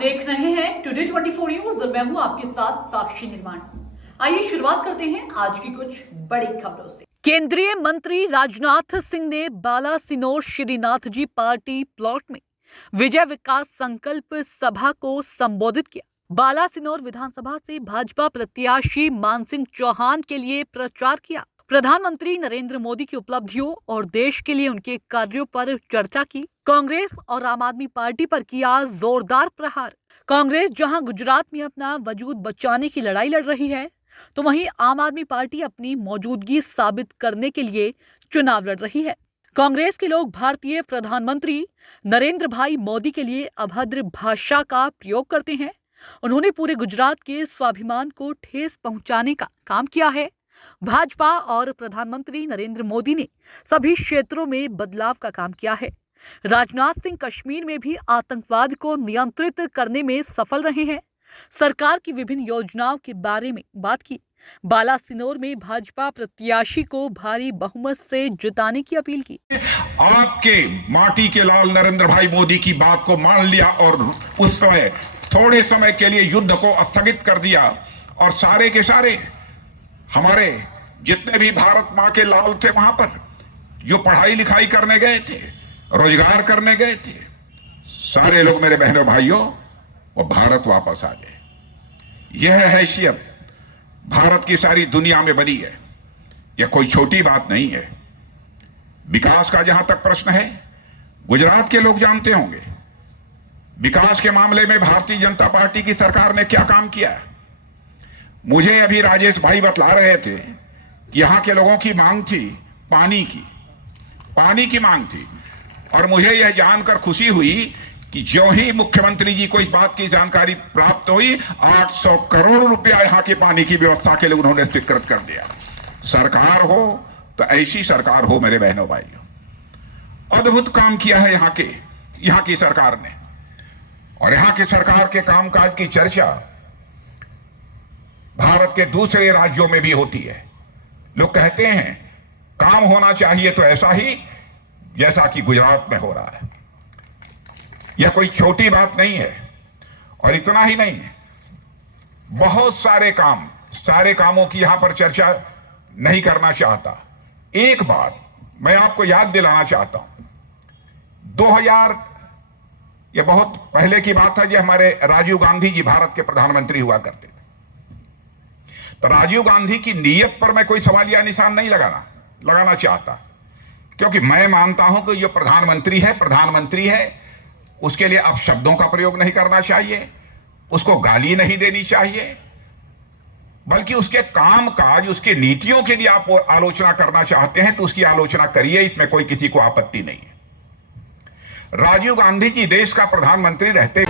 देख रहे हैं टुडे 24 न्यूज। मैं हूं आपके साथ साक्षी निर्माण। आइए शुरुआत करते हैं आज की कुछ बड़ी खबरों से। केंद्रीय मंत्री राजनाथ सिंह ने बालासिनोर श्रीनाथ जी पार्टी प्लॉट में विजय विकास संकल्प सभा को संबोधित किया। बालासिनोर विधानसभा से भाजपा प्रत्याशी मानसिंह चौहान के लिए प्रचार किया। प्रधानमंत्री नरेंद्र मोदी की उपलब्धियों और देश के लिए उनके कार्यों पर चर्चा की। कांग्रेस और आम आदमी पार्टी पर किया जोरदार प्रहार। कांग्रेस जहां गुजरात में अपना वजूद बचाने की लड़ाई लड़ रही है, तो वहीं आम आदमी पार्टी अपनी मौजूदगी साबित करने के लिए चुनाव लड़ रही है। कांग्रेस के लोग भारतीय प्रधानमंत्री नरेंद्र भाई मोदी के लिए अभद्र भाषा का प्रयोग करते हैं। उन्होंने पूरे गुजरात के स्वाभिमान को ठेस पहुंचाने का काम किया है। भाजपा और प्रधानमंत्री नरेंद्र मोदी ने सभी क्षेत्रों में बदलाव का काम किया है। राजनाथ सिंह कश्मीर में भी आतंकवाद को नियंत्रित करने में सफल रहे हैं। सरकार की विभिन्न योजनाओं के बारे में बात की। बालासिनोर में भाजपा प्रत्याशी को भारी बहुमत से जिताने की अपील की। आपके माटी के लाल नरेंद्र भाई मोदी की बात को मान लिया और उस समय थोड़े समय के लिए युद्ध को स्थगित कर दिया और सारे के सारे हमारे जितने भी भारत मां के लाल थे वहां पर जो पढ़ाई लिखाई करने गए थे, रोजगार करने गए थे, सारे लोग मेरे बहनों भाइयों वो भारत वापस आ गए। यह हैसियत भारत की सारी दुनिया में बनी है। यह कोई छोटी बात नहीं है। विकास का जहां तक प्रश्न है, गुजरात के लोग जानते होंगे विकास के मामले में भारतीय जनता पार्टी की सरकार ने क्या काम किया। मुझे अभी राजेश भाई बतला रहे थे कि यहां के लोगों की मांग थी पानी की मांग थी, और मुझे यह जानकर खुशी हुई कि जो ही मुख्यमंत्री जी को इस बात की जानकारी प्राप्त हुई, 800 करोड़ रुपया यहां के पानी की व्यवस्था के लिए उन्होंने स्वीकृत कर दिया। सरकार हो तो ऐसी सरकार हो मेरे बहनों भाइयों। अद्भुत काम किया है यहां की सरकार ने। और यहां की सरकार के कामकाज की चर्चा भारत के दूसरे राज्यों में भी होती है। लोग कहते हैं काम होना चाहिए तो ऐसा ही जैसा कि गुजरात में हो रहा है। यह कोई छोटी बात नहीं है। और इतना ही नहीं, बहुत सारे कामों की यहां पर चर्चा नहीं करना चाहता। एक बात मैं आपको याद दिलाना चाहता हूं। 2000 यह बहुत पहले की बात है, जब हमारे राजीव गांधी जी भारत के प्रधानमंत्री हुआ करते थे। तो राजीव गांधी की नीयत पर मैं कोई सवाल या निशान नहीं लगाना चाहता, क्योंकि मैं मानता हूं कि जो प्रधानमंत्री है उसके लिए आप शब्दों का प्रयोग नहीं करना चाहिए, उसको गाली नहीं देनी चाहिए, बल्कि उसके कामकाज, उसके नीतियों के लिए आप आलोचना करना चाहते हैं तो उसकी आलोचना करिए, इसमें कोई किसी को आपत्ति नहीं है। राजीव गांधी जी देश का प्रधानमंत्री रहते